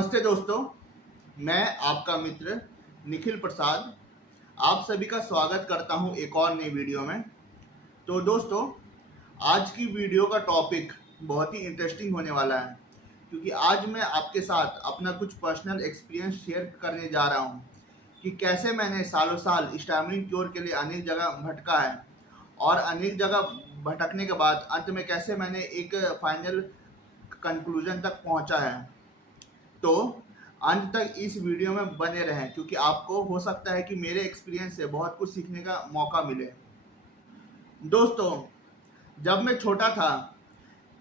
नमस्ते दोस्तों, मैं आपका मित्र निखिल प्रसाद आप सभी का स्वागत करता हूं एक और नई वीडियो में। तो दोस्तों, आज की वीडियो का टॉपिक बहुत ही इंटरेस्टिंग होने वाला है, क्योंकि आज मैं आपके साथ अपना कुछ पर्सनल एक्सपीरियंस शेयर करने जा रहा हूं कि कैसे मैंने सालों साल स्टैमरिंग क्योर के लिए अनेक जगह भटका है और अनेक जगह भटकने के बाद अंत में कैसे मैंने एक फाइनल कंक्लूजन तक पहुंचा है। तो अंत तक इस वीडियो में बने रहें, क्योंकि आपको हो सकता है कि मेरे एक्सपीरियंस से बहुत कुछ सीखने का मौका मिले। दोस्तों, जब मैं छोटा था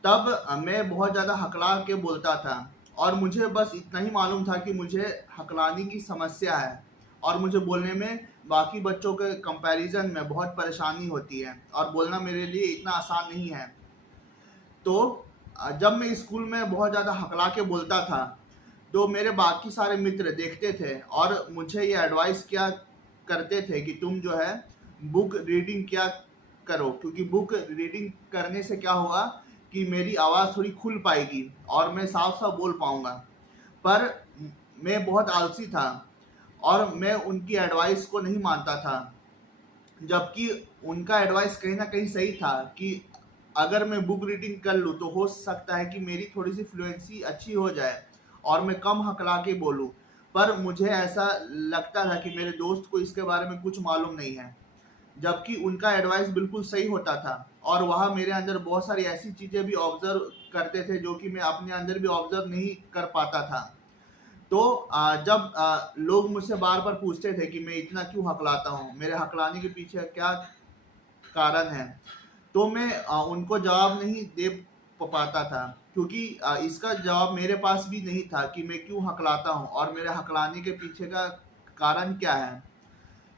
तब मैं बहुत ज़्यादा हकला के बोलता था और मुझे बस इतना ही मालूम था कि मुझे हकलाने की समस्या है और मुझे बोलने में बाकी बच्चों के कंपैरिजन में बहुत परेशानी होती है और बोलना मेरे लिए इतना आसान नहीं है। तो जब मैं स्कूल में बहुत ज़्यादा हकला के बोलता था तो मेरे बाकी सारे मित्र देखते थे और मुझे ये एडवाइस किया करते थे कि तुम जो है बुक रीडिंग क्या करो, क्योंकि बुक रीडिंग करने से क्या होगा कि मेरी आवाज़ थोड़ी खुल पाएगी और मैं साफ साफ बोल पाऊँगा। पर मैं बहुत आलसी था और मैं उनकी एडवाइस को नहीं मानता था, जबकि उनका एडवाइस कहीं ना कहीं सही था कि अगर मैं बुक रीडिंग कर लूँ तो हो सकता है कि मेरी थोड़ी सी फ्लुएंसी अच्छी हो जाए और मैं कम हकला के बोलूँ। पर मुझे ऐसा लगता था कि मेरे दोस्त को इसके बारे में कुछ मालूम नहीं है, जबकि उनका एडवाइस बिल्कुल सही होता था और वह मेरे अंदर बहुत सारी ऐसी चीज़ें भी ऑब्जर्व करते थे जो कि मैं अपने अंदर भी ऑब्जर्व नहीं कर पाता था। तो जब लोग मुझसे बार बार पूछते थे कि मैं इतना क्यों हकलाता हूँ, मेरे हकलाने के पीछे क्या कारण है, तो मैं उनको जवाब नहीं दे पाता था, क्योंकि इसका जवाब मेरे पास भी नहीं था कि मैं क्यों हकलाता हूँ और मेरे हकलाने के पीछे का कारण क्या है।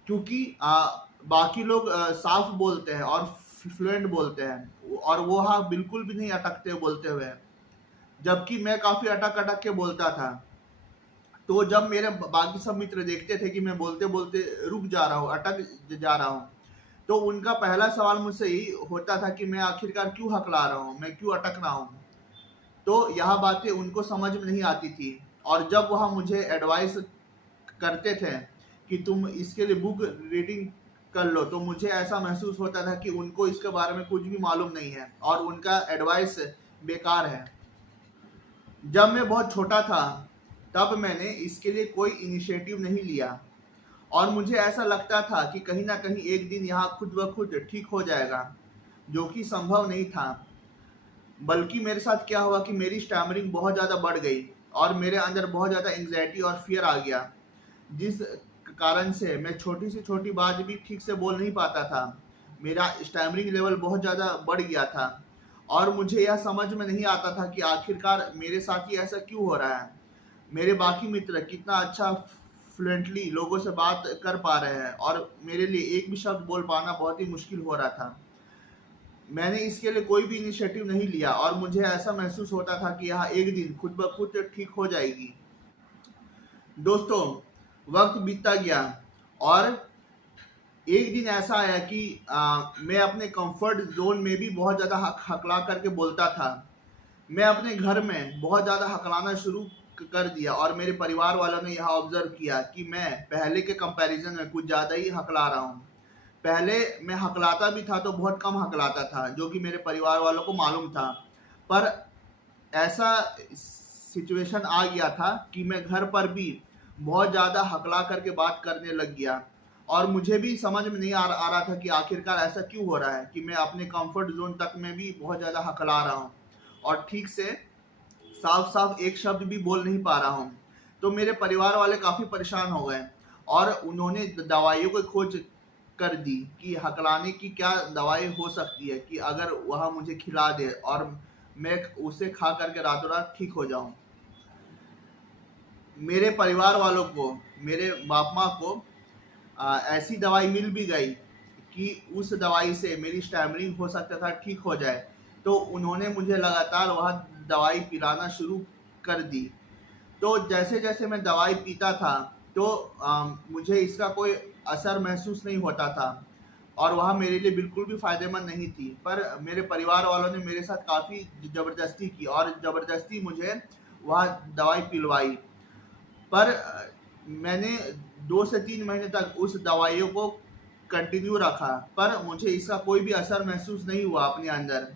क्योंकि बाकी लोग साफ बोलते हैं और फ्लुएंट बोलते हैं और वो हाँ बिल्कुल भी नहीं अटकते बोलते हुए, जबकि मैं काफ़ी अटक अटक के बोलता था। तो जब मेरे बाकी सब मित्र देखते थे कि मैं बोलते बोलते रुक जा रहा हूँ, अटक जा रहा हूँ, तो उनका पहला सवाल मुझसे यही होता था कि मैं आखिरकार क्यों हकला रहा हूँ, मैं क्यों अटक रहा हूँ। तो यह बातें उनको समझ में नहीं आती थी और जब वह मुझे एडवाइस करते थे कि तुम इसके लिए बुक रीडिंग कर लो, तो मुझे ऐसा महसूस होता था कि उनको इसके बारे में कुछ भी मालूम नहीं है और उनका एडवाइस बेकार है। जब मैं बहुत छोटा था तब मैंने इसके लिए कोई इनिशिएटिव नहीं लिया और मुझे ऐसा लगता था कि कहीं ना कहीं एक दिन यहाँ खुद ब खुद ठीक हो जाएगा, जो कि संभव नहीं था। बल्कि मेरे साथ क्या हुआ कि मेरी स्टैमरिंग बहुत ज़्यादा बढ़ गई और मेरे अंदर बहुत ज़्यादा एंग्जाइटी और फियर आ गया, जिस कारण से मैं छोटी से छोटी बात भी ठीक से बोल नहीं पाता था। मेरा स्टैमरिंग लेवल बहुत ज़्यादा बढ़ गया था और मुझे यह समझ में नहीं आता था कि आखिरकार मेरे साथ ही ऐसा क्यों हो रहा है। मेरे बाकी मित्र कितना अच्छा फ्लुएंटली लोगों से बात कर पा रहे हैं और मेरे लिए एक भी शब्द बोल पाना बहुत ही मुश्किल हो रहा था। मैंने इसके लिए कोई भी इनिशिएटिव नहीं लिया और मुझे ऐसा महसूस होता था कि यह एक दिन खुद ब खुद ठीक हो जाएगी। दोस्तों, वक्त बीतता गया और एक दिन ऐसा आया कि मैं अपने कंफर्ट जोन में भी बहुत ज़्यादा हकला करके बोलता था। मैं अपने घर में बहुत ज़्यादा हकलाना शुरू कर दिया और मेरे परिवार वालों ने यह ऑब्जर्व किया कि मैं पहले के कंपैरिजन में कुछ ज़्यादा ही हकला रहा हूँ। पहले मैं हकलाता भी था तो बहुत कम हकलाता था, जो कि मेरे परिवार वालों को मालूम था। पर ऐसा सिचुएशन आ गया था कि मैं घर पर भी बहुत ज़्यादा हकला करके बात करने लग गया और मुझे भी समझ में नहीं आ रहा था कि आखिरकार ऐसा क्यों हो रहा है कि मैं अपने कंफर्ट जोन तक में भी बहुत ज़्यादा हकला रहा हूँ और ठीक से साफ साफ एक शब्द भी बोल नहीं पा रहा हूँ। तो मेरे परिवार वाले काफ़ी परेशान हो गए और उन्होंने दवाइयों की खोज कर दी कि हकलाने की क्या दवाई हो सकती है कि अगर वह मुझे खिला दे और मैं उसे खा करके रातों रात ठीक हो जाऊं। मेरे परिवार वालों को, मेरे बाप माँ को ऐसी दवाई मिल भी गई कि उस दवाई से मेरी स्टैमरिंग हो सकता था ठीक हो जाए, तो उन्होंने मुझे लगातार वह दवाई पिलाना शुरू कर दी। तो जैसे जैसे मैं दवाई पीता था तो मुझे इसका कोई असर महसूस नहीं होता था और वह मेरे लिए बिल्कुल भी फ़ायदेमंद नहीं थी। पर मेरे परिवार वालों ने मेरे साथ काफ़ी ज़बरदस्ती की और ज़बरदस्ती मुझे वह दवाई पिलवाई पर मैंने 2 से 3 महीने तक उस दवाइयों को कंटिन्यू रखा, पर मुझे इसका कोई भी असर महसूस नहीं हुआ अपने अंदर।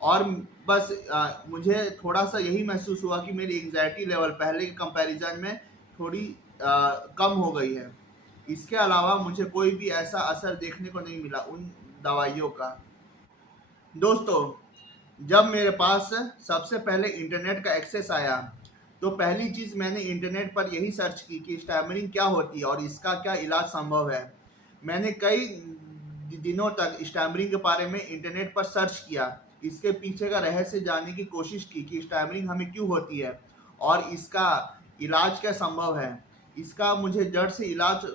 और बस मुझे थोड़ा-सा यही महसूस हुआ कि मेरी एंग्ज़ायटी लेवल पहले के कंपैरिज़न में थोड़ी कम हो गई है। इसके अलावा मुझे कोई भी ऐसा असर देखने को नहीं मिला उन दवाइयों का। दोस्तों, जब मेरे पास सबसे पहले इंटरनेट का एक्सेस आया, तो पहली चीज़ मैंने इंटरनेट पर यही सर्च की कि स्टैमरिंग क्या होती है और इसका क्या इलाज संभव है। मैंने कई दिनों तक स्टैमरिंग के बारे में इंटरनेट पर सर्च किया, इसके पीछे का रहस्य जानने की कोशिश की कि स्टैमरिंग हमें क्यों होती है और इसका इलाज क्या संभव है। इसका मुझे जड़ से इलाज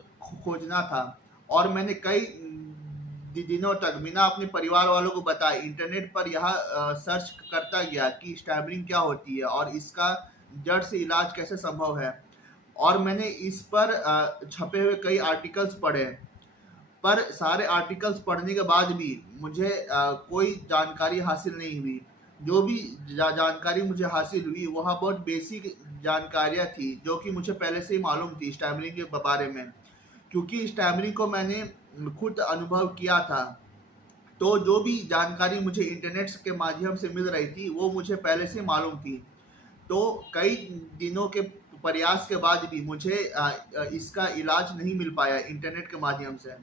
खोजना था और मैंने कई दिनों तक बिना अपने परिवार वालों को बताए इंटरनेट पर यह सर्च करता गया कि स्टैमरिंग क्या होती है और इसका जड़ से इलाज कैसे संभव है। और मैंने इस पर छपे हुए कई आर्टिकल्स पढ़े, पर सारे आर्टिकल्स पढ़ने के बाद भी मुझे कोई जानकारी हासिल नहीं हुई। जो भी जानकारी मुझे हासिल हुई वह बहुत बेसिक जानकारियाँ थी, जो कि मुझे पहले से ही मालूम थी स्टैमरिंग के बारे में, क्योंकि स्टैमरिंग को मैंने खुद अनुभव किया था। तो जो भी जानकारी मुझे इंटरनेट के माध्यम से मिल रही थी वो मुझे पहले से मालूम थी। तो कई दिनों के प्रयास के बाद भी मुझे इसका इलाज नहीं मिल पाया इंटरनेट के माध्यम से।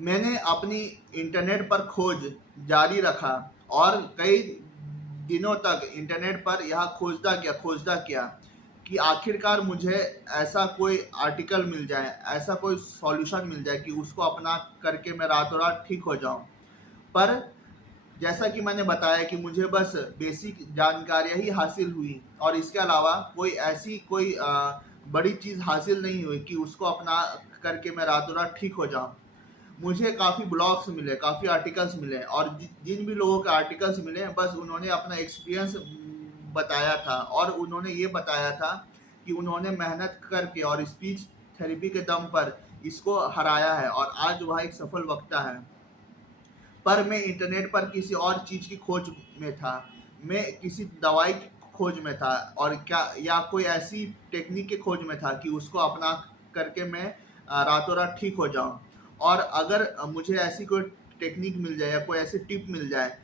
मैंने अपनी इंटरनेट पर खोज जारी रखा और कई दिनों तक इंटरनेट पर यह खोजता किया कि आखिरकार मुझे ऐसा कोई आर्टिकल मिल जाए, ऐसा कोई सॉल्यूशन मिल जाए कि उसको अपना करके मैं रातों रात ठीक हो जाऊं। पर जैसा कि मैंने बताया कि मुझे बस बेसिक जानकारियाँ ही हासिल हुई और इसके अलावा कोई बड़ी चीज़ हासिल नहीं हुई कि उसको अपना करके मैं रातों रात ठीक हो जाऊं। मुझे काफ़ी ब्लॉग्स मिले, काफ़ी आर्टिकल्स मिले और जिन भी लोगों के आर्टिकल्स मिले बस उन्होंने अपना एक्सपीरियंस बताया था और उन्होंने ये बताया था कि उन्होंने मेहनत करके और स्पीच थेरेपी के दम पर इसको हराया है और आज वह एक सफल वक्ता है। पर मैं इंटरनेट पर किसी और चीज़ की खोज में था, मैं किसी दवाई की खोज में था और या कोई ऐसी टेक्निक की खोज में था कि उसको अपना करके मैं रातों रात ठीक हो जाऊं। और अगर मुझे ऐसी कोई टेक्निक मिल जाए या कोई ऐसी टिप मिल जाए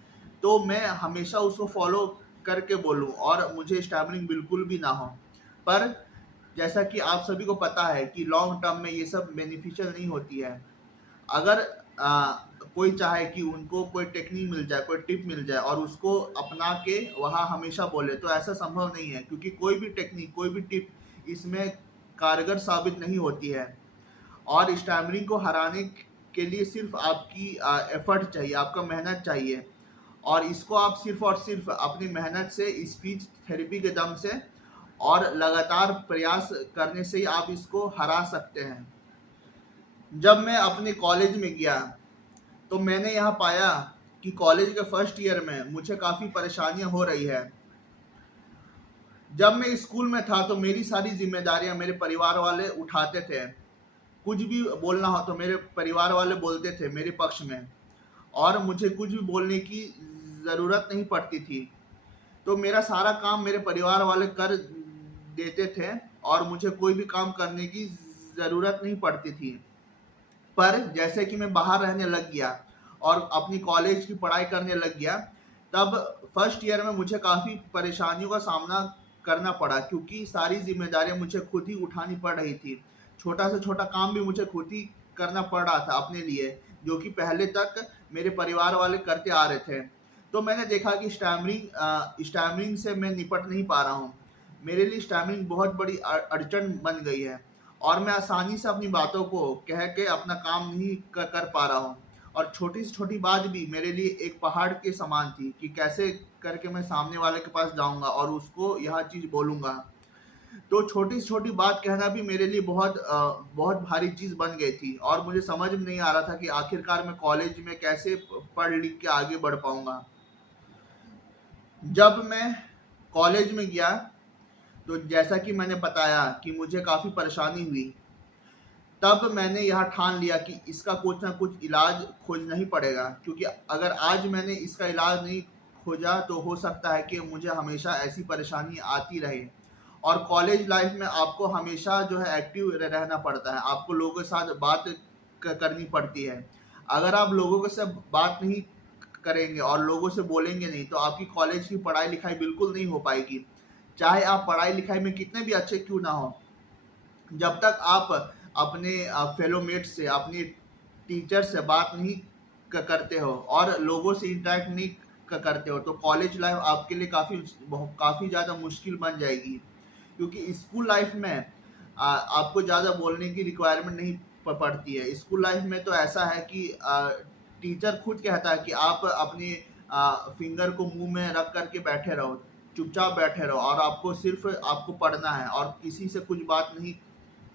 तो मैं हमेशा उसको फॉलो करके बोलूं और मुझे स्टैमरिंग बिल्कुल भी ना हो। पर जैसा कि आप सभी को पता है कि लॉन्ग टर्म में ये सब बेनिफिशियल नहीं होती है। अगर कोई चाहे कि उनको कोई टेक्निक मिल जाए, कोई टिप मिल जाए और उसको अपना के वहाँ हमेशा बोले, तो ऐसा संभव नहीं है, क्योंकि कोई भी टेक्निक, कोई भी टिप इसमें कारगर साबित नहीं होती है। और स्टैमरिंग को हराने के लिए सिर्फ आपकी एफर्ट चाहिए, आपका मेहनत चाहिए और इसको आप सिर्फ और सिर्फ अपनी मेहनत से, स्पीच थेरेपी के दम से और लगातार प्रयास करने से ही आप इसको हरा सकते हैं। जब मैं अपने कॉलेज में गया तो मैंने यहाँ पाया कि कॉलेज के फर्स्ट ईयर में मुझे काफ़ी परेशानियाँ हो रही है। जब मैं स्कूल में था तो मेरी सारी जिम्मेदारियाँ मेरे परिवार वाले उठाते थे। कुछ भी बोलना हो तो मेरे परिवार वाले बोलते थे मेरे पक्ष में और मुझे कुछ भी बोलने की ज़रूरत नहीं पड़ती थी। तो मेरा सारा काम मेरे परिवार वाले कर देते थे और मुझे कोई भी काम करने की ज़रूरत नहीं पड़ती थी। पर जैसे कि मैं बाहर रहने लग गया और अपनी कॉलेज की पढ़ाई करने लग गया, तब फर्स्ट ईयर में मुझे काफ़ी परेशानियों का सामना करना पड़ा, क्योंकि सारी जिम्मेदारियां मुझे खुद ही उठानी पड़ रही थी। छोटा से छोटा काम भी मुझे खुद ही करना पड़ रहा था अपने लिए, जो कि पहले तक मेरे परिवार वाले करते आ रहे थे। तो मैंने देखा कि स्टैमरिंग से मैं निपट नहीं पा रहा हूँ। मेरे लिए स्टैमरिंग बहुत बड़ी अड़चन बन गई है और मैं आसानी से अपनी बातों को कह के अपना काम नहीं कर पा रहा हूँ। और छोटी से छोटी बात भी मेरे लिए एक पहाड़ के समान थी कि कैसे करके मैं सामने वाले के पास जाऊंगा और उसको यह चीज़ बोलूँगा। तो छोटी से छोटी बात कहना भी मेरे लिए बहुत भारी चीज़ बन गई थी और मुझे समझ में नहीं आ रहा था कि आखिरकार मैं कॉलेज में कैसे पढ़ लिख के आगे बढ़ पाऊँगा। जब मैं कॉलेज में गया तो जैसा कि मैंने बताया कि मुझे काफ़ी परेशानी हुई, तब मैंने यह ठान लिया कि इसका कुछ ना कुछ इलाज खोजना ही पड़ेगा, क्योंकि अगर आज मैंने इसका इलाज नहीं खोजा तो हो सकता है कि मुझे हमेशा ऐसी परेशानी आती रहे और कॉलेज लाइफ में आपको हमेशा जो है एक्टिव रहना पड़ता है, आपको लोगों के साथ बात करनी पड़ती है। अगर आप लोगों के साथ बात नहीं करेंगे और लोगों से बोलेंगे नहीं तो आपकी कॉलेज की पढ़ाई लिखाई बिल्कुल नहीं हो पाएगी। चाहे आप पढ़ाई लिखाई में कितने भी अच्छे क्यों ना हो, जब तक आप अपने फेलो मेट से, अपने टीचर से बात नहीं करते हो और लोगों से इंटरेक्ट नहीं करते हो तो कॉलेज लाइफ आपके लिए काफ़ी ज़्यादा मुश्किल बन जाएगी। क्योंकि स्कूल लाइफ में आपको ज़्यादा बोलने की रिक्वायरमेंट नहीं पड़ती है। स्कूल लाइफ में तो ऐसा है कि टीचर खुद कहता है कि आप अपने फिंगर को मुंह में रख करके बैठे रहो, चुपचाप बैठे रहो और आपको सिर्फ आपको पढ़ना है और किसी से कुछ बात नहीं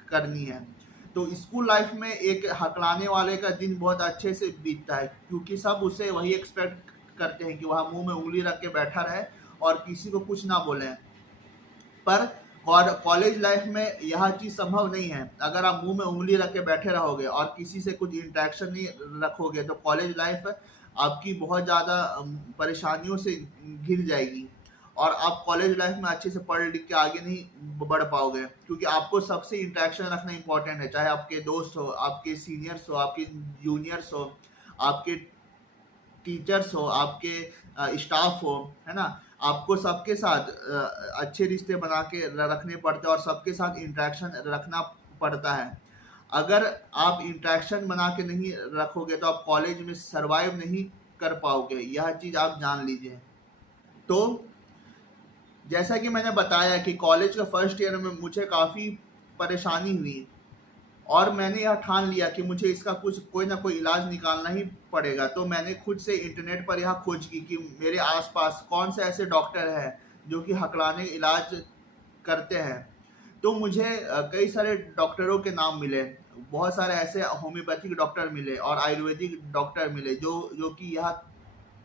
करनी है। तो स्कूल लाइफ में एक हकलाने वाले का दिन बहुत अच्छे से बीतता है, क्योंकि सब उसे वही एक्सपेक्ट करते हैं कि वह मुंह में उंगली रख के बैठा रहे और किसी को कुछ ना बोले। पर कॉलेज लाइफ में यह चीज़ संभव नहीं है। अगर आप मुंह में उंगली रख के बैठे रहोगे और किसी से कुछ इंटरेक्शन नहीं रखोगे तो कॉलेज लाइफ आपकी बहुत ज़्यादा परेशानियों से घिर जाएगी और आप कॉलेज लाइफ में अच्छे से पढ़ लिख के आगे नहीं बढ़ पाओगे, क्योंकि आपको सबसे इंटरेक्शन रखना इंपॉर्टेंट है। चाहे आपके दोस्त हो, आपके सीनियर्स हो, आपके जूनियर्स हो, आपके टीचर्स हो, आपके स्टाफ हो, है ना। आपको सबके साथ अच्छे रिश्ते बना के रखने पड़ते हैं और सबके साथ इंटरेक्शन रखना पड़ता है। अगर आप इंटरेक्शन बना के नहीं रखोगे तो आप कॉलेज में सरवाइव नहीं कर पाओगे, यह चीज़ आप जान लीजिए। तो जैसा कि मैंने बताया कि कॉलेज के फर्स्ट ईयर में मुझे काफ़ी परेशानी हुई और मैंने यह ठान लिया कि मुझे इसका कोई ना कोई इलाज निकालना ही पड़ेगा। तो मैंने खुद से इंटरनेट पर यह खोज की कि मेरे आसपास कौन से ऐसे डॉक्टर हैं जो कि हकलाने इलाज करते हैं। तो मुझे कई सारे डॉक्टरों के नाम मिले, बहुत सारे ऐसे होम्योपैथिक डॉक्टर मिले और आयुर्वेदिक डॉक्टर मिले जो कि यह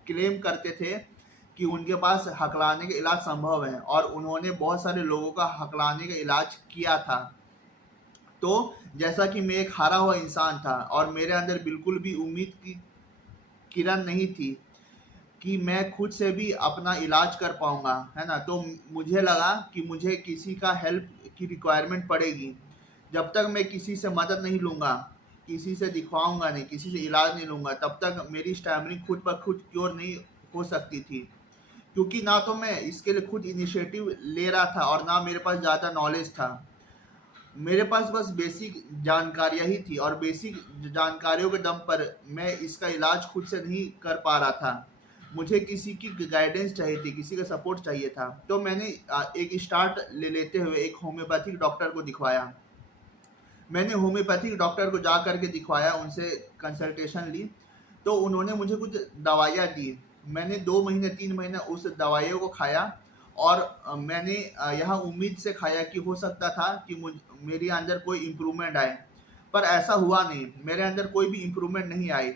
क्लेम करते थे कि उनके पास हकलाने का इलाज संभव है और उन्होंने बहुत सारे लोगों का हकलाने का इलाज किया था। तो जैसा कि मैं एक हारा हुआ इंसान था और मेरे अंदर बिल्कुल भी उम्मीद की किरण नहीं थी कि मैं खुद से भी अपना इलाज कर पाऊंगा, है ना। तो मुझे लगा कि मुझे किसी का हेल्प की रिक्वायरमेंट पड़ेगी। जब तक मैं किसी से मदद नहीं लूँगा, किसी से दिखवाऊंगा नहीं, किसी से इलाज नहीं लूँगा, तब तक मेरी स्टैमरिंग खुद ब खुद क्योर नहीं हो सकती थी। क्योंकि ना तो मैं इसके लिए खुद इनिशिएटिव ले रहा था और ना मेरे पास ज़्यादा नॉलेज था। मेरे पास बस बेसिक जानकारियाँ ही थी और बेसिक जानकारियों के दम पर मैं इसका इलाज खुद से नहीं कर पा रहा था। मुझे किसी की गाइडेंस चाहिए थी, किसी का सपोर्ट चाहिए था। तो मैंने एक स्टार्ट लेते हुए एक होम्योपैथिक डॉक्टर को दिखवाया। मैंने होम्योपैथिक डॉक्टर को जा करके दिखवाया, उनसे कंसल्टेशन ली। तो उन्होंने मुझे कुछ दवाइयाँ दी। मैंने 2 महीने 3 महीने उस दवाइयों को खाया और मैंने यह उम्मीद से खाया कि हो सकता था कि मेरे अंदर कोई इम्प्रूवमेंट आए, पर ऐसा हुआ नहीं। मेरे अंदर कोई भी इम्प्रूवमेंट नहीं आई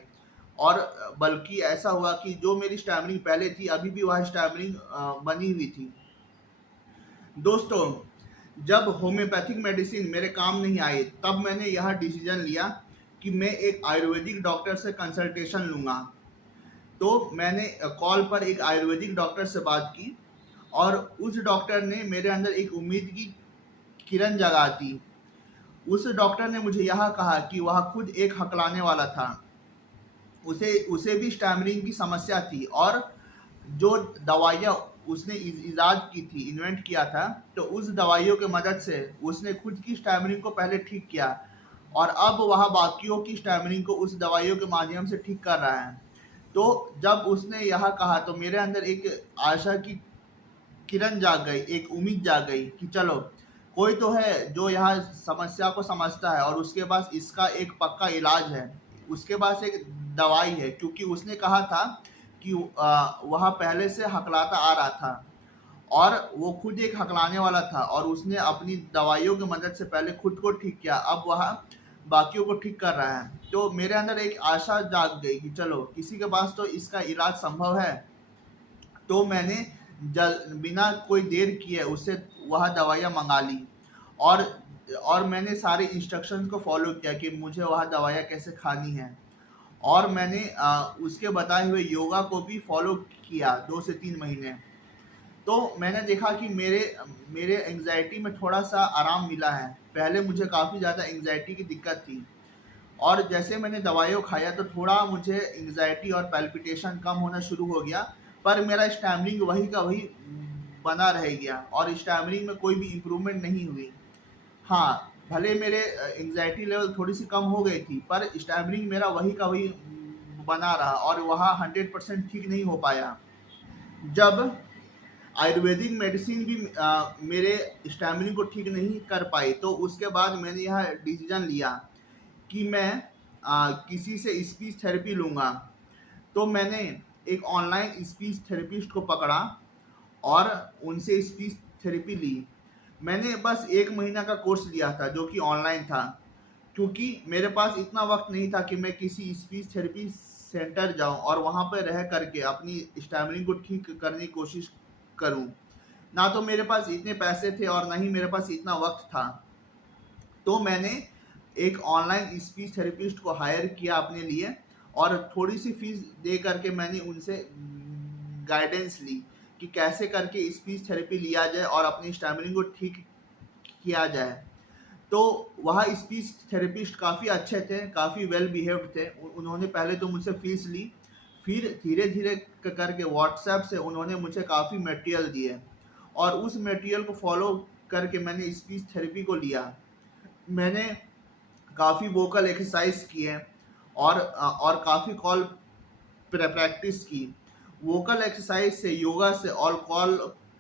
और बल्कि ऐसा हुआ कि जो मेरी स्टैमरिंग पहले थी अभी भी वह स्टैमरिंग बनी हुई थी। दोस्तों, जब होम्योपैथिक मेडिसिन मेरे काम नहीं आई तब मैंने यह डिसीजन लिया कि मैं एक आयुर्वेदिक डॉक्टर से कंसल्टेशन लूँगा। तो मैंने कॉल पर एक आयुर्वेदिक डॉक्टर से बात की और उस डॉक्टर ने मेरे अंदर एक उम्मीद की किरण जगा दी। उस डॉक्टर ने मुझे यह कहा कि वह खुद एक हकलाने वाला था, उसे भी स्टैमरिंग की समस्या थी और जो दवाइयाँ उसने इजाद की थी, इन्वेंट किया था, तो उस दवाइयों के मदद से उसने खुद की स्टैमरिंग को पहले ठीक किया और अब वह बाकियों की स्टैमरिंग को उस दवाइयों के माध्यम से ठीक कर रहा है। तो जब उसने यह कहा तो मेरे अंदर एक आशा की किरण जाग गई, एक उम्मीद जाग गई कि चलो कोई तो है जो यहाँ समस्या को समझता है और उसके पास इसका एक पक्का इलाज है, उसके पास एक दवाई है। क्योंकि उसने कहा था कि वह पहले से हकलाता आ रहा था और वो खुद एक हकलाने वाला था और उसने अपनी दवाइयों की मदद से पहले खुद को ठीक किया, अब वह बाकियों को ठीक कर रहा है। तो मेरे अंदर एक आशा जाग गई कि चलो किसी के पास तो इसका इलाज संभव है। तो मैंने बिना कोई देर किए उससे वह दवाइयाँ मंगा ली और मैंने सारे इंस्ट्रक्शंस को फॉलो किया कि मुझे वह दवाइयाँ कैसे खानी है और मैंने उसके बताए हुए योगा को भी फॉलो किया 2 से 3 महीने। तो मैंने देखा कि मेरे मेरे एंग्जाइटी में थोड़ा सा आराम मिला है। पहले मुझे काफ़ी ज़्यादा एंग्जाइटी की दिक्कत थी, और जैसे मैंने दवाइयों खाया तो थोड़ा मुझे एंग्जाइटी और पैल्पिटेशन कम होना शुरू हो गया, पर मेरा स्टैमरिंग वही का वही बना रह गया और स्टैमरिंग में कोई भी इम्प्रूवमेंट नहीं हुई। हाँ, भले मेरे एंग्जाइटी लेवल थोड़ी सी कम हो गई थी, पर स्टैमरिंग मेरा वही का वही बना रहा और वहाँ 100% ठीक नहीं हो पाया। जब आयुर्वेदिक मेडिसिन भी मेरे स्टैमिना को ठीक नहीं कर पाई, तो उसके बाद मैंने यह डिसीजन लिया कि मैं किसी से स्पीच थेरेपी लूँगा। तो मैंने एक ऑनलाइन स्पीच थेरेपिस्ट को पकड़ा और उनसे स्पीच थेरेपी ली। मैंने बस 1 महीना का कोर्स लिया था जो कि ऑनलाइन था, क्योंकि मेरे पास इतना वक्त नहीं था कि मैं किसी स्पीच थेरेपी सेंटर जाऊं और वहां पर रह करके अपनी स्टैमरिंग को ठीक करने की कोशिश करूं। ना तो मेरे पास इतने पैसे थे और ना ही मेरे पास इतना वक्त था। तो मैंने एक ऑनलाइन स्पीच थेरेपिस्ट को हायर किया अपने लिए, और थोड़ी सी फीस दे करके मैंने उनसे गाइडेंस ली कि कैसे करके स्पीच थेरेपी लिया जाए और अपनी स्टैमरिंग को ठीक किया जाए। तो वह स्पीच थेरेपिस्ट काफ़ी अच्छे थे, काफ़ी वेल बिहेव्ड थे। उन्होंने पहले तो मुझसे फीस ली, फिर धीरे धीरे करके व्हाट्सएप से उन्होंने मुझे काफ़ी मटेरियल दिए, और उस मटेरियल को फॉलो करके मैंने स्पीच थेरेपी को लिया। मैंने काफ़ी वोकल एक्सरसाइज किए और काफ़ी कॉल प्रैक्टिस की। वोकल एक्सरसाइज से, योगा से और कॉल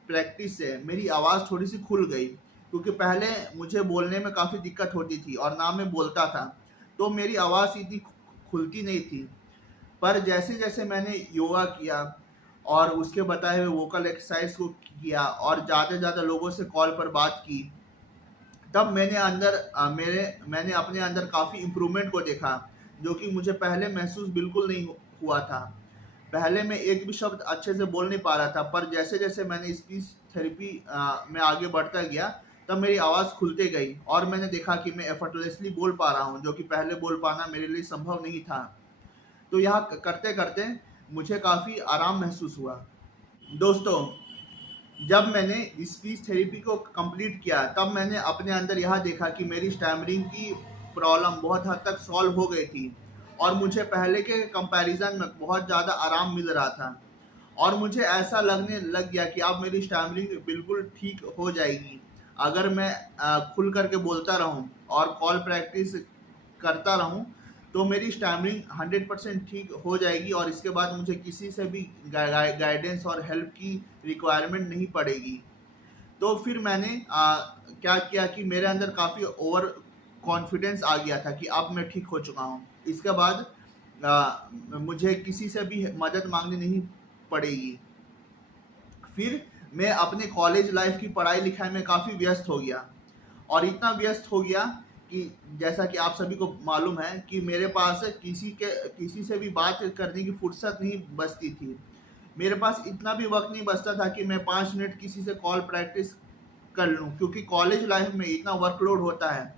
प्रैक्टिस से मेरी आवाज़ थोड़ी सी खुल गई, क्योंकि पहले मुझे बोलने में काफ़ी दिक्कत होती थी और ना मैं बोलता था, तो मेरी आवाज़ इतनी खुलती नहीं थी। पर जैसे जैसे मैंने योगा किया और उसके बताए हुए वोकल एक्सरसाइज को किया और ज़्यादा से ज़्यादा लोगों से कॉल पर बात की, तब मैंने अपने अंदर काफ़ी इम्प्रूवमेंट को देखा, जो कि मुझे पहले महसूस बिल्कुल नहीं हुआ था। पहले मैं एक भी शब्द अच्छे से बोल नहीं पा रहा था, पर जैसे जैसे मैंने स्पीच थेरेपी में आगे बढ़ता गया, तब मेरी आवाज़ खुलते गई और मैंने देखा कि मैं एफर्टलेसली बोल पा रहा हूँ, जो कि पहले बोल पाना मेरे लिए संभव नहीं था। तो यहाँ करते करते मुझे काफ़ी आराम महसूस हुआ। दोस्तों, जब मैंने स्पीच थेरेपी को कंप्लीट किया, तब मैंने अपने अंदर यह देखा कि मेरी स्टैमरिंग की प्रॉब्लम बहुत हद तक सॉल्व हो गई थी, और मुझे पहले के कंपैरिजन में बहुत ज़्यादा आराम मिल रहा था, और मुझे ऐसा लगने लग गया कि अब मेरी स्टैमरिंग बिल्कुल ठीक हो जाएगी अगर मैं खुल करके बोलता रहूं और कॉल प्रैक्टिस करता रहूं, तो मेरी स्टैमरिंग 100% ठीक हो जाएगी और इसके बाद मुझे किसी से भी गाइडेंस और हेल्प की रिक्वायरमेंट नहीं पड़ेगी। तो फिर मैंने क्या किया कि मेरे अंदर काफ़ी ओवर कॉन्फिडेंस आ गया था कि अब मैं ठीक हो चुका हूँ। इसके बाद मुझे किसी से भी मदद मांगनी नहीं पड़ेगी। फिर मैं अपने कॉलेज लाइफ की पढ़ाई लिखाई में काफ़ी व्यस्त हो गया, और इतना व्यस्त हो गया कि जैसा कि आप सभी को मालूम है कि मेरे पास किसी से भी बात करने की फुर्सत नहीं बचती थी। मेरे पास इतना भी वक्त नहीं बचता था कि मैं 5 मिनट किसी से कॉल प्रैक्टिस कर लूँ, क्योंकि कॉलेज लाइफ में इतना वर्कलोड होता है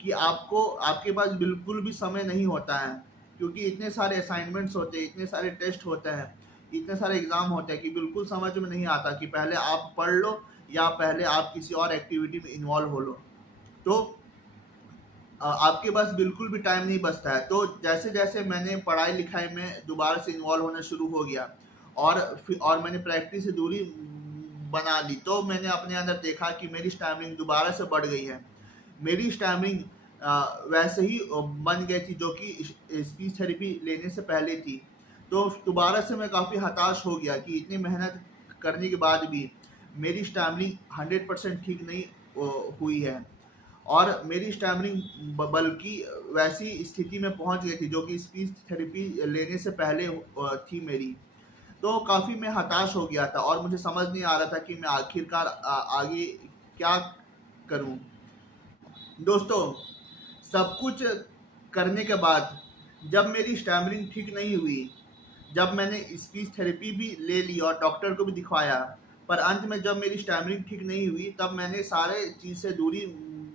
कि आपके पास बिल्कुल भी समय नहीं होता है, क्योंकि इतने सारे असाइनमेंट्स होते हैं, इतने सारे टेस्ट होते हैं, इतने सारे एग्ज़ाम होते हैं कि बिल्कुल समझ में नहीं आता कि पहले आप पढ़ लो या पहले आप किसी और एक्टिविटी में इन्वॉल्व हो लो। तो आपके पास बिल्कुल भी टाइम नहीं बचता है। तो जैसे जैसे मैंने पढ़ाई लिखाई में दोबारा से इन्वॉल्व होना शुरू हो गया और मैंने प्रैक्टिस से दूरी बना ली, तो मैंने अपने अंदर देखा कि मेरी स्टैमरिंग दोबारा से बढ़ गई है। मेरी स्टैमरिंग वैसे ही बन गई थी जो कि स्पीच थेरेपी लेने से पहले थी। तो दोबारा से मैं काफ़ी हताश हो गया कि इतनी मेहनत करने के बाद भी मेरी स्टैमरिंग 100% ठीक नहीं हुई है, और मेरी स्टैमरिंग बल्कि वैसी स्थिति में पहुंच गई थी जो कि स्पीच थेरेपी लेने से पहले थी मेरी। तो काफ़ी मैं हताश हो गया था और मुझे समझ नहीं आ रहा था कि मैं आखिरकार आगे क्या करूं। दोस्तों, सब कुछ करने के बाद जब मेरी स्टैमरिंग ठीक नहीं हुई, जब मैंने स्पीच थेरेपी भी ले ली और डॉक्टर को भी दिखवाया, पर अंत में जब मेरी स्टैमरिंग ठीक नहीं हुई, तब मैंने सारे चीज़ से दूरी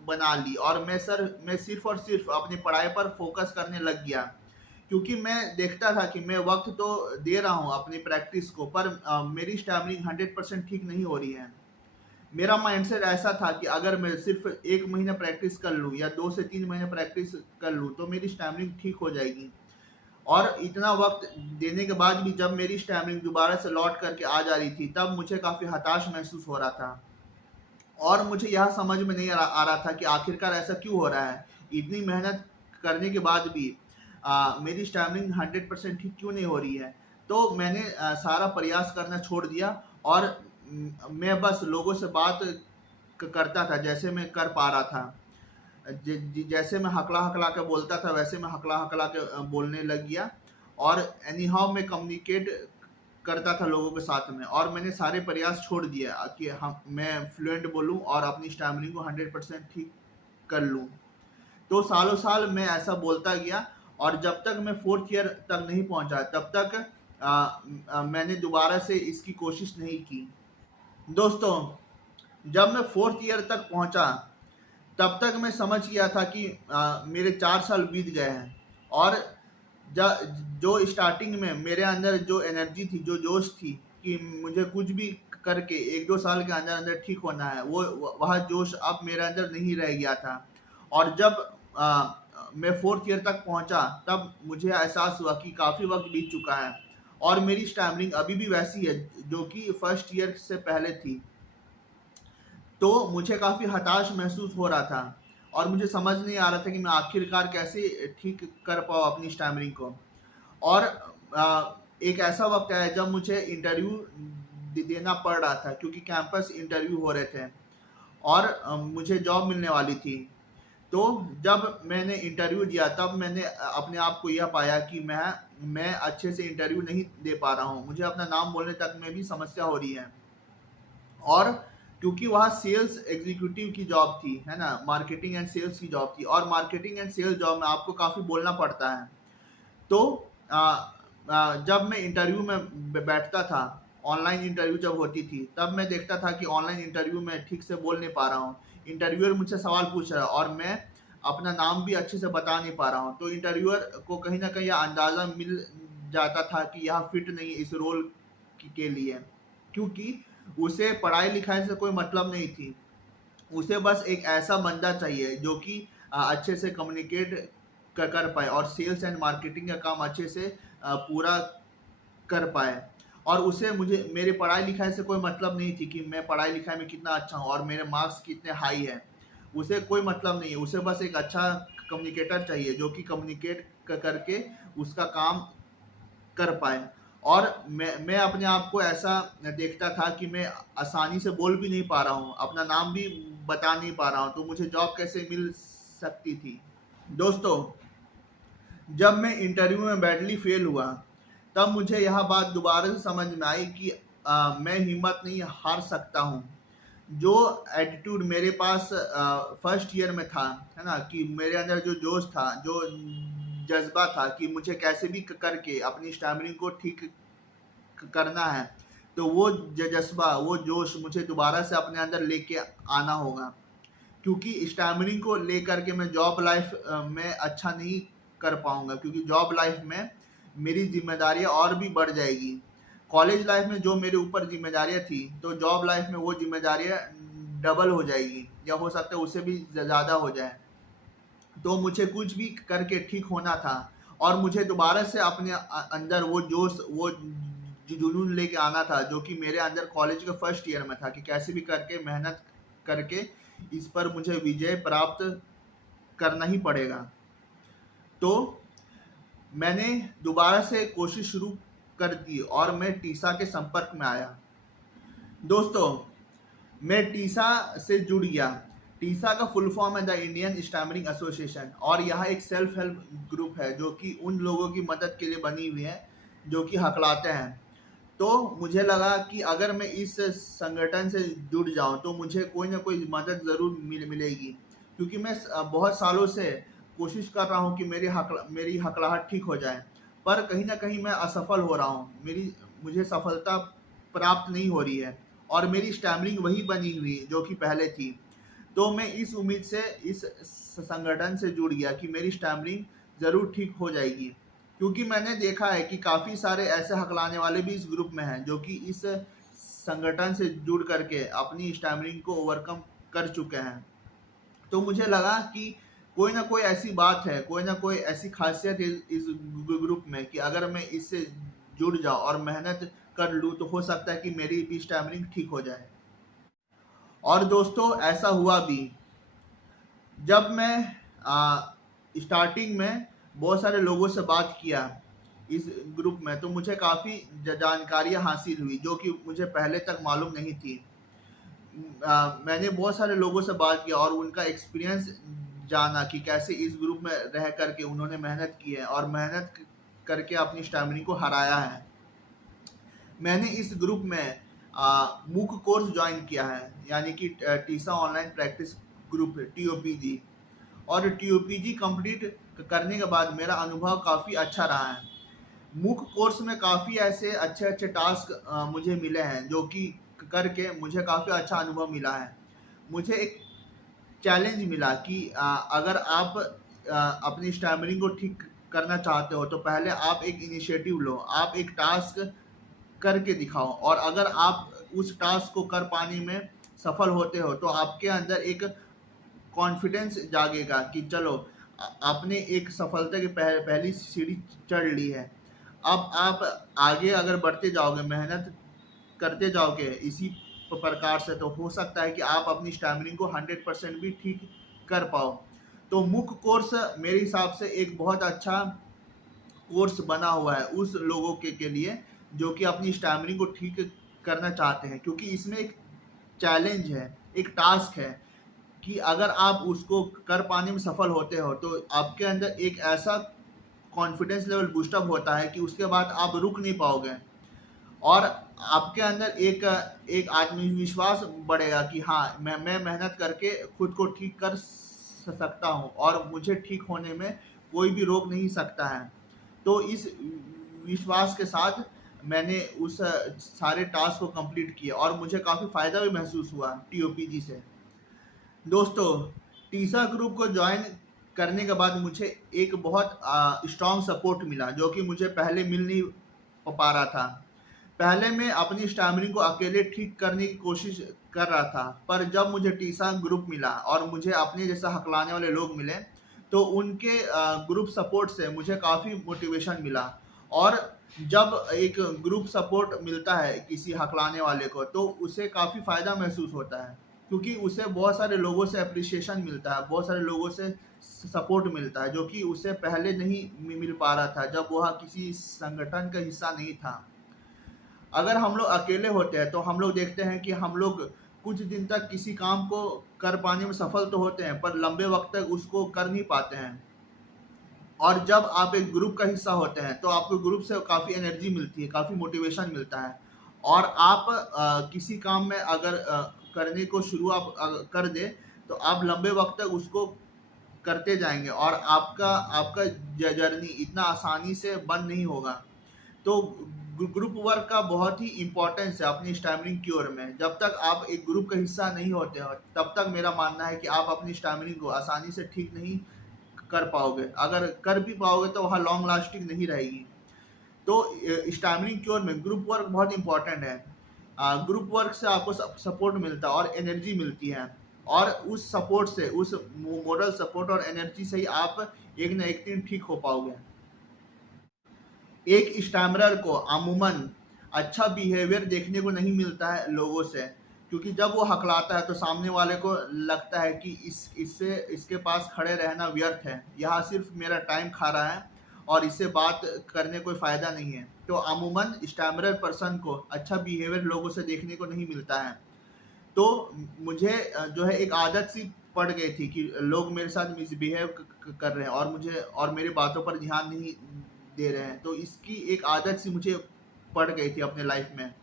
बना ली और मैं सिर्फ और सिर्फ अपनी पढ़ाई पर फोकस करने लग गया, क्योंकि मैं देखता था कि मैं वक्त तो दे रहा हूँ अपनी प्रैक्टिस को, पर मेरी स्टैमिनिंग 100% ठीक नहीं हो रही है। मेरा माइंडसेट ऐसा था कि अगर मैं सिर्फ 1 महीना प्रैक्टिस कर लूँ या 2 से 3 महीने प्रैक्टिस कर लूँ तो मेरी स्टैमिनिंग ठीक हो जाएगी। और इतना वक्त देने के बाद भी जब मेरी स्टैमिनिंग दोबारा से लौट करके आ जा रही थी, तब मुझे काफ़ी हताश महसूस हो रहा था। और मुझे यह समझ में नहीं आ रहा था कि आखिरकार ऐसा क्यों हो रहा है। इतनी मेहनत करने के बाद भी मेरी स्टैमिनिंग 100% ठीक क्यों नहीं हो रही है। तो मैंने सारा प्रयास करना छोड़ दिया और मैं बस लोगों से बात करता था जैसे मैं कर पा रहा था। जैसे मैं हकला हकला के बोलता था वैसे मैं हकला हकला के बोलने लग गया। और एनी हाउ मैं कम्युनिकेट करता था लोगों के साथ में, और मैंने सारे प्रयास छोड़ दिया कि हम मैं फ्लुएंट बोलूं और अपनी स्टैमरिंग को 100% ठीक कर लूं। तो सालों साल मैं ऐसा बोलता गया, और जब तक मैं 4th ईयर तक नहीं पहुंचा तब तक मैंने दोबारा से इसकी कोशिश नहीं की। दोस्तों, जब मैं 4th ईयर तक पहुंचा तब तक मैं समझ गया था कि मेरे 4 साल बीत गए हैं। और जो स्टार्टिंग में मेरे अंदर जो एनर्जी थी, जो जोश थी कि मुझे कुछ भी करके 1-2 साल के अंदर अंदर ठीक होना है, वो वह जोश अब मेरे अंदर नहीं रह गया था। और जब मैं 4th ईयर तक पहुंचा तब मुझे एहसास हुआ कि काफ़ी वक्त बीत चुका है और मेरी स्टैमरिंग अभी भी वैसी है जो कि 1st ईयर से पहले थी। तो मुझे काफ़ी हताश महसूस हो रहा था और मुझे समझ नहीं आ रहा था कि मैं आखिरकार कैसे ठीक कर पाऊँ अपनी स्टैमरिंग को। और एक ऐसा वक्त आया जब मुझे इंटरव्यू देना पड़ रहा था, क्योंकि कैंपस इंटरव्यू हो रहे थे और मुझे जॉब मिलने वाली थी। तो जब मैंने इंटरव्यू दिया तब मैंने अपने आप को यह पाया कि मैं अच्छे से इंटरव्यू नहीं दे पा रहा हूँ। मुझे अपना नाम बोलने तक में भी समस्या हो रही है। और क्योंकि वहाँ सेल्स एग्जीक्यूटिव की जॉब थी, है ना, मार्केटिंग एंड सेल्स की जॉब थी, और मार्केटिंग एंड सेल्स जॉब में आपको काफ़ी बोलना पड़ता है। तो जब मैं इंटरव्यू में बैठता था, ऑनलाइन इंटरव्यू जब होती थी, तब मैं देखता था कि ऑनलाइन इंटरव्यू में ठीक से बोल नहीं पा रहा हूँ। इंटरव्यूअर मुझसे सवाल पूछ रहा है और मैं अपना नाम भी अच्छे से बता नहीं पा रहा हूँ। तो इंटरव्यूअर को कहीं ना कहीं यह अंदाज़ा मिल जाता था कि यह फिट नहीं है इस रोल के लिए, क्योंकि उसे पढ़ाई लिखाई से कोई मतलब नहीं थी। उसे बस एक ऐसा बंदा चाहिए जो कि अच्छे से कम्युनिकेट कर पाए और सेल्स एंड मार्केटिंग का काम अच्छे से पूरा कर पाए। और उसे मुझे मेरी पढ़ाई लिखाई से कोई मतलब नहीं थी कि मैं पढ़ाई लिखाई में कितना अच्छा हूँ और मेरे मार्क्स कितने हाई हैं। उसे कोई मतलब नहीं है, उसे बस एक अच्छा कम्युनिकेटर चाहिए जो कि कम्युनिकेट करके उसका काम कर पाए। और मैं अपने आप को ऐसा देखता था कि मैं आसानी से बोल भी नहीं पा रहा हूँ, अपना नाम भी बता नहीं पा रहा हूँ, तो मुझे जॉब कैसे मिल सकती थी। दोस्तों, जब मैं इंटरव्यू में बैडली फेल हुआ तब मुझे यह बात दोबारा से समझ में आई कि मैं हिम्मत नहीं हार सकता हूँ। जो एटीट्यूड मेरे पास 1st ईयर में था, है ना, कि मेरे अंदर जो जोश था, जो जज्बा था कि मुझे कैसे भी करके अपनी स्टैमरिंग को ठीक करना है, तो वो जज्बा, वो जोश मुझे दोबारा से अपने अंदर लेके आना होगा। क्योंकि स्टैमरिंग को लेकर के मैं जॉब लाइफ में अच्छा नहीं कर पाऊंगा, क्योंकि जॉब लाइफ में मेरी जिम्मेदारियां और भी बढ़ जाएगी। कॉलेज लाइफ में जो मेरे ऊपर जिम्मेदारियां थी, तो जॉब लाइफ में वो जिम्मेदारियां डबल हो जाएगी, या हो सकता है उससे भी ज़्यादा हो जाए। तो मुझे कुछ भी करके ठीक होना था और मुझे दोबारा से अपने अंदर वो जोश, वो जुनून लेके आना था जो कि मेरे अंदर कॉलेज के 1st ईयर में था, कि कैसे भी करके मेहनत करके इस पर मुझे विजय प्राप्त करना ही पड़ेगा। तो मैंने दोबारा से कोशिश शुरू कर दी और मैं टीसा के संपर्क में आया। दोस्तों, मैं टीसा से जुड़ गया। टीसा का फुल फॉर्म है द इंडियन स्टैमरिंग एसोसिएशन, और यह एक सेल्फ हेल्प ग्रुप है जो कि उन लोगों की मदद के लिए बनी हुई है जो कि हकलाते हैं। तो मुझे लगा कि अगर मैं इस संगठन से जुड़ जाऊं तो मुझे कोई ना कोई मदद ज़रूर मिलेगी, क्योंकि मैं बहुत सालों से कोशिश कर रहा हूं कि मेरी हकलाहट ठीक हो जाए, पर कहीं ना कहीं मैं असफल हो रहा हूं। मुझे सफलता प्राप्त नहीं हो रही है और मेरी स्टैमरिंग वही बनी हुई जो कि पहले थी। तो मैं इस उम्मीद से इस संगठन से जुड़ गया कि मेरी स्टैमरिंग ज़रूर ठीक हो जाएगी। क्योंकि मैंने देखा है कि काफ़ी सारे ऐसे हकलाने वाले भी इस ग्रुप में हैं जो कि इस संगठन से जुड़ करके अपनी स्टैमरिंग को ओवरकम कर चुके हैं। तो मुझे लगा कि कोई ना कोई ऐसी बात है, कोई ना कोई ऐसी खासियत है इस ग्रुप में कि अगर मैं इससे जुड़ जाऊं और मेहनत कर लूं तो हो सकता है कि मेरी भी स्टैमरिंग ठीक हो जाए। और दोस्तों ऐसा हुआ भी। जब मैं स्टार्टिंग में बहुत सारे लोगों से बात किया इस ग्रुप में, तो मुझे काफ़ी जानकारियाँ हासिल हुई जो कि मुझे पहले तक मालूम नहीं थी। मैंने बहुत सारे लोगों से बात किया और उनका एक्सपीरियंस जाना कि कैसे इस ग्रुप में रह करके उन्होंने मेहनत की है और मेहनत करके अपनी स्टैमिना को हराया है। मैंने इस ग्रुप में मूक कोर्स ज्वाइन किया है, यानी कि Tessa online practice group TOPG। और TOPG कंप्लीट करने के बाद मेरा अनुभव काफ़ी अच्छा रहा है। मूक कोर्स में काफ़ी ऐसे अच्छे अच्छे टास्क मुझे मिले हैं जो कि करके मुझे काफ़ी अच्छा अनुभव मिला है। मुझे एक चैलेंज मिला कि अगर आप अपनी स्टैमरिंग को ठीक करना चाहते हो तो पहले आप एक इनिशिएटिव लो, आप एक टास्क करके दिखाओ, और अगर आप उस टास्क को कर पाने में सफल होते हो तो आपके अंदर एक कॉन्फिडेंस जागेगा कि चलो आपने एक सफलता की पहली सीढ़ी चढ़ ली है। अब आप आगे अगर बढ़ते जाओगे, मेहनत करते जाओगे इसी प्रकार से, तो हो सकता है कि आप अपनी स्टैमिनिंग को 100% भी ठीक कर पाओ। तो मुख्य कोर्स मेरे हिसाब से एक बहुत अच्छा कोर्स बना हुआ है उस लोगों के लिए जो कि अपनी स्टैमिनिंग को ठीक करना चाहते हैं, क्योंकि इसमें एक चैलेंज है, एक टास्क है कि अगर आप उसको कर पाने में सफल होते हो तो आपके अंदर एक ऐसा कॉन्फिडेंस लेवल बूस्टअप होता है कि उसके बाद आप रुक नहीं पाओगे, और आपके अंदर एक एक आत्मविश्वास बढ़ेगा कि हाँ, मैं मेहनत करके खुद को ठीक कर सकता हूँ और मुझे ठीक होने में कोई भी रोक नहीं सकता है। तो इस विश्वास के साथ मैंने उस सारे टास्क को कंप्लीट किया और मुझे काफ़ी फ़ायदा भी महसूस हुआ TOPG से। दोस्तों, टीसा ग्रुप को ज्वाइन करने के बाद मुझे एक बहुत स्ट्रॉन्ग सपोर्ट मिला जो कि मुझे पहले मिल नहीं पा रहा था। पहले मैं अपनी स्टैमिना को अकेले ठीक करने की कोशिश कर रहा था, पर जब मुझे टीसा ग्रुप मिला और मुझे अपने जैसा हकलाने वाले लोग मिले तो उनके ग्रुप सपोर्ट से मुझे काफ़ी मोटिवेशन मिला। और जब एक ग्रुप सपोर्ट मिलता है किसी हकलाने वाले को तो उसे काफ़ी फ़ायदा महसूस होता है, क्योंकि उसे बहुत सारे लोगों से अप्रिसिएशन मिलता है, बहुत सारे लोगों से सपोर्ट मिलता है जो कि उसे पहले नहीं मिल पा रहा था जब वह किसी संगठन का हिस्सा नहीं था। अगर हम लोग अकेले होते हैं तो हम लोग देखते हैं कि हम लोग कुछ दिन तक किसी काम को कर पाने में सफल तो होते हैं पर लंबे वक्त तक उसको कर नहीं पाते हैं। और जब आप एक ग्रुप का हिस्सा होते हैं तो आपको ग्रुप से काफ़ी एनर्जी मिलती है, काफ़ी मोटिवेशन मिलता है, और आप किसी काम में अगर करने को शुरू आप कर दे तो आप लंबे वक्त तक उसको करते जाएंगे और आपका आपका जर्नी इतना आसानी से बंद नहीं होगा। तो ग्रुप वर्क का बहुत ही इम्पोर्टेंस है अपनी स्टैमिनिंग क्योर में। जब तक आप एक ग्रुप का हिस्सा नहीं होते हो तब तक मेरा मानना है कि आप अपनी स्टैमिनिंग को आसानी से ठीक नहीं कर पाओगे, अगर कर भी पाओगे तो वहाँ लॉन्ग लास्टिंग नहीं रहेगी। तो स्टैमिनिंग क्योर में ग्रुप वर्क बहुत इंपॉर्टेंट है। ग्रुप वर्क से आपको सपोर्ट मिलता है और एनर्जी मिलती है, और उस सपोर्ट से, उस मोरल सपोर्ट और एनर्जी से ही आप एक न एक दिन ठीक हो पाओगे। एक स्टैमरर को अमूमन अच्छा बिहेवियर देखने को नहीं मिलता है लोगों से, क्योंकि जब वो हकलाता है तो सामने वाले को लगता है कि इससे इसके पास खड़े रहना व्यर्थ है, यहाँ सिर्फ मेरा टाइम खा रहा है और इससे बात करने कोई फ़ायदा नहीं है। तो अमूमन स्टैमरर पर्सन को अच्छा बिहेवियर लोगों से देखने को नहीं मिलता है। तो मुझे जो है एक आदत सी पड़ गई थी कि लोग मेरे साथ मिसबिहेव कर रहे हैं और मुझे और मेरी बातों पर ध्यान नहीं दे रहे हैं, तो इसकी एक आदत सी मुझे पड़ गई थी अपने लाइफ में।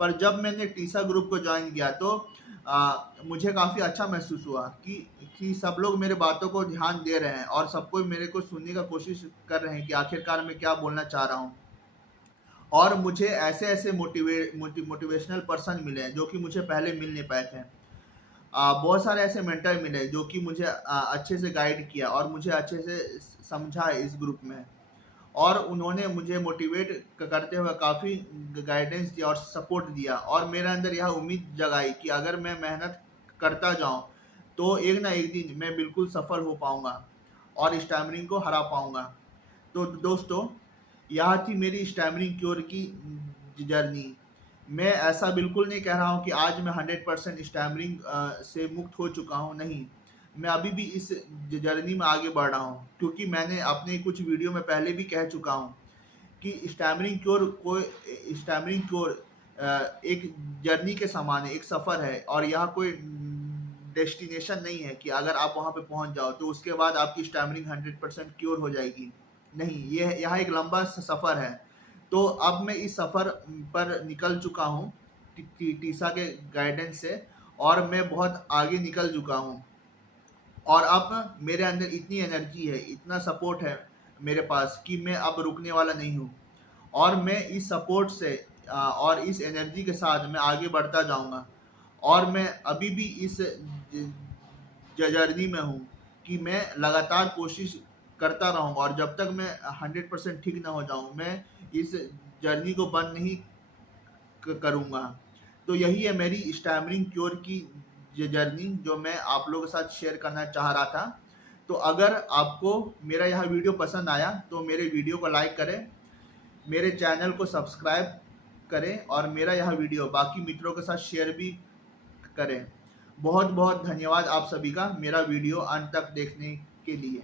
पर जब मैंने टीसा ग्रुप को ज्वाइन किया तो मुझे काफ़ी अच्छा महसूस हुआ कि सब लोग मेरे बातों को ध्यान दे रहे हैं और सब कोई मेरे को सुनने का कोशिश कर रहे हैं कि आखिरकार मैं क्या बोलना चाह रहा हूँ। और मुझे ऐसे ऐसे मोटिवेशनल पर्सन मिले जो कि मुझे पहले मिल नहीं पाए थे। बहुत सारे ऐसे मेंटर मिले जो कि मुझे अच्छे से गाइड किया और मुझे अच्छे से समझा है इस ग्रुप में। और उन्होंने मुझे मोटिवेट करते हुए काफ़ी गाइडेंस दिया और सपोर्ट दिया, और मेरे अंदर यह उम्मीद जगाई कि अगर मैं मेहनत करता जाऊं तो एक ना एक दिन मैं बिल्कुल सफल हो पाऊंगा और स्टैमरिंग को हरा पाऊंगा। तो दोस्तों, यह थी मेरी स्टैमरिंग क्योर की जर्नी। मैं ऐसा बिल्कुल नहीं कह रहा हूँ कि आज मैं 100% स्टैमरिंग से मुक्त हो चुका हूँ, नहीं। मैं अभी भी इस जर्नी में आगे बढ़ रहा हूँ, क्योंकि मैंने अपने कुछ वीडियो में पहले भी कह चुका हूँ कि स्टैमरिंग क्योर एक जर्नी के समान है, एक सफ़र है, और यह कोई डेस्टिनेशन नहीं है कि अगर आप वहाँ पे पहुँच जाओ तो उसके बाद आपकी स्टैमरिंग 100% क्योर हो जाएगी। नहीं, यह एक लंबा सफ़र है। तो अब मैं इस सफ़र पर निकल चुका हूँ टीसा के गाइडेंस से, और मैं बहुत आगे निकल चुका हूँ। और अब मेरे अंदर इतनी एनर्जी है, इतना सपोर्ट है मेरे पास कि मैं अब रुकने वाला नहीं हूँ। और मैं इस सपोर्ट से और इस एनर्जी के साथ मैं आगे बढ़ता जाऊँगा। और मैं अभी भी इस जर्नी में हूँ कि मैं लगातार कोशिश करता रहूँगा, और जब तक मैं 100% ठीक ना हो जाऊँ, मैं इस जर्नी को बंद नहीं करूँगा। तो यही है मेरी स्टैमरिंग क्योर की जर्नी, जो मैं आप लोगों के साथ शेयर करना चाह रहा था। तो अगर आपको मेरा यह वीडियो पसंद आया तो मेरे वीडियो को लाइक करें, मेरे चैनल को सब्सक्राइब करें, और मेरा यह वीडियो बाकी मित्रों के साथ शेयर भी करें। बहुत बहुत धन्यवाद आप सभी का मेरा वीडियो अंत तक देखने के लिए।